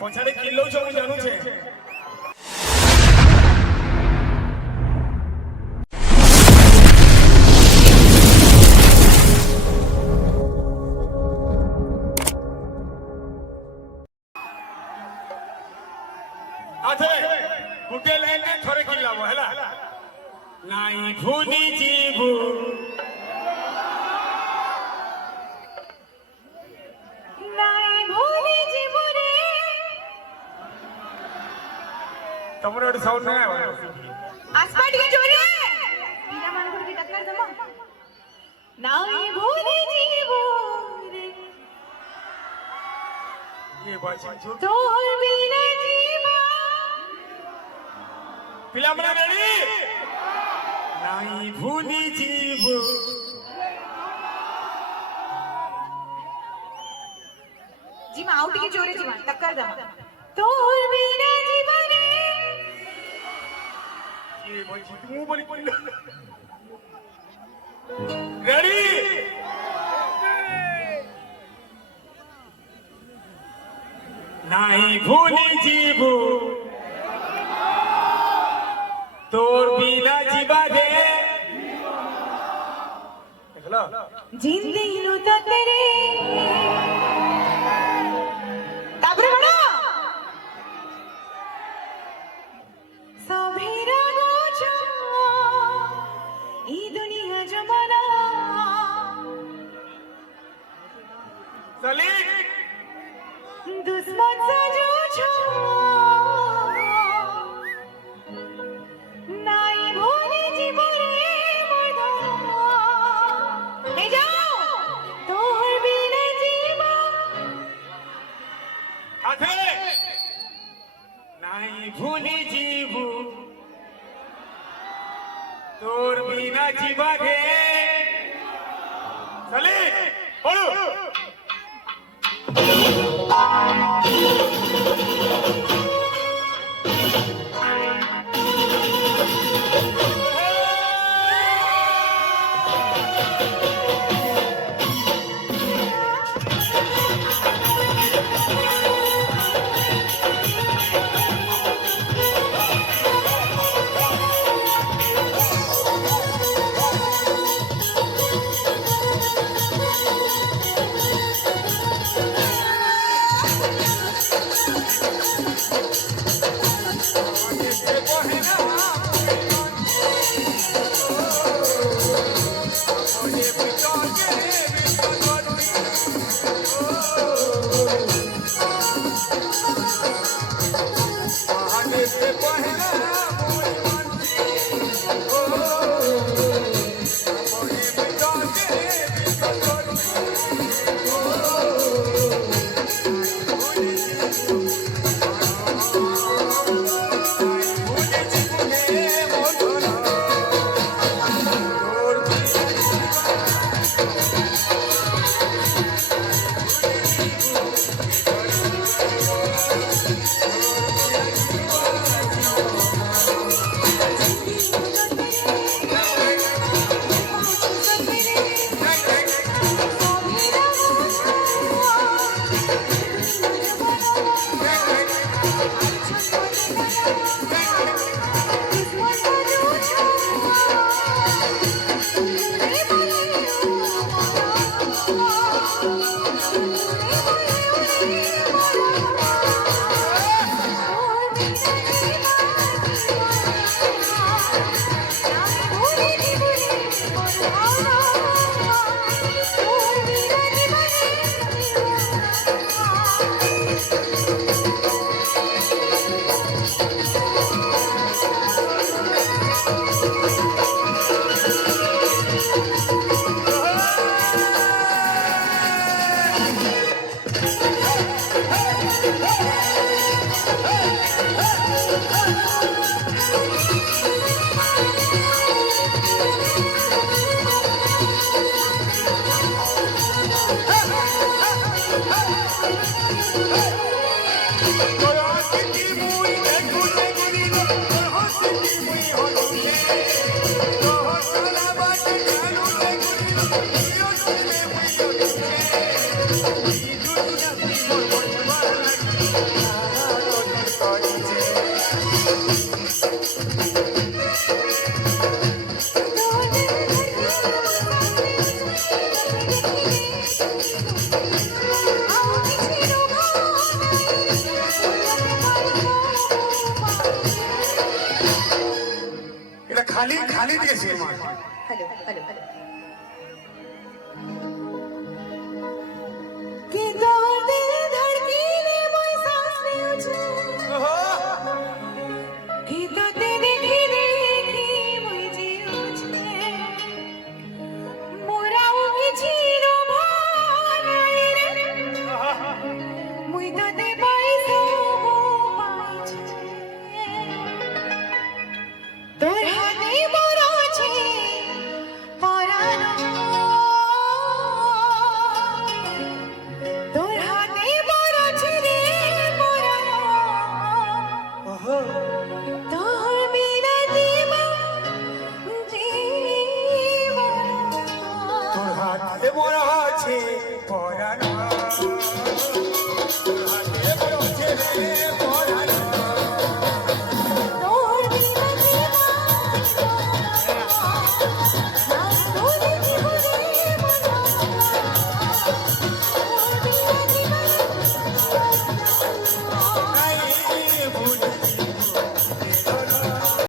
પછાડી કિલ્લો છે હું જાણું છે આથે ગુટે લઈને થોરે કિલ્લામાં હેલા નાઈ ભૂલી જીવું तमरे और साउंड नहीं आया आसपाट के जोरे पीरा मानपुर की टक्कर दमा नाउ ये भूले जीवो रे ये बात जो तोर बिना जीवा पीला मना रेडी नहीं भूली जीवो जी मां आउट के जोरे जी मां टक्कर दमा तोर बिना जीवा रे ये भाई तू बोली बोल रेडी नहीं भूली जीवो तोर बिना जीवा दे देखला जिंदगी नो तेरे ताबरे बड़ा सभीरा गोचा ई दुनिया जमाना सलीम दुश्मन से जूझो नाई भूली जीवो रे मर्दा ले जाओ तोर बिना जीवा आथे नहीं भूली जीवो तोर बिना जीवा दे सलीम बोलो এটা খালি খালি দিয়েছে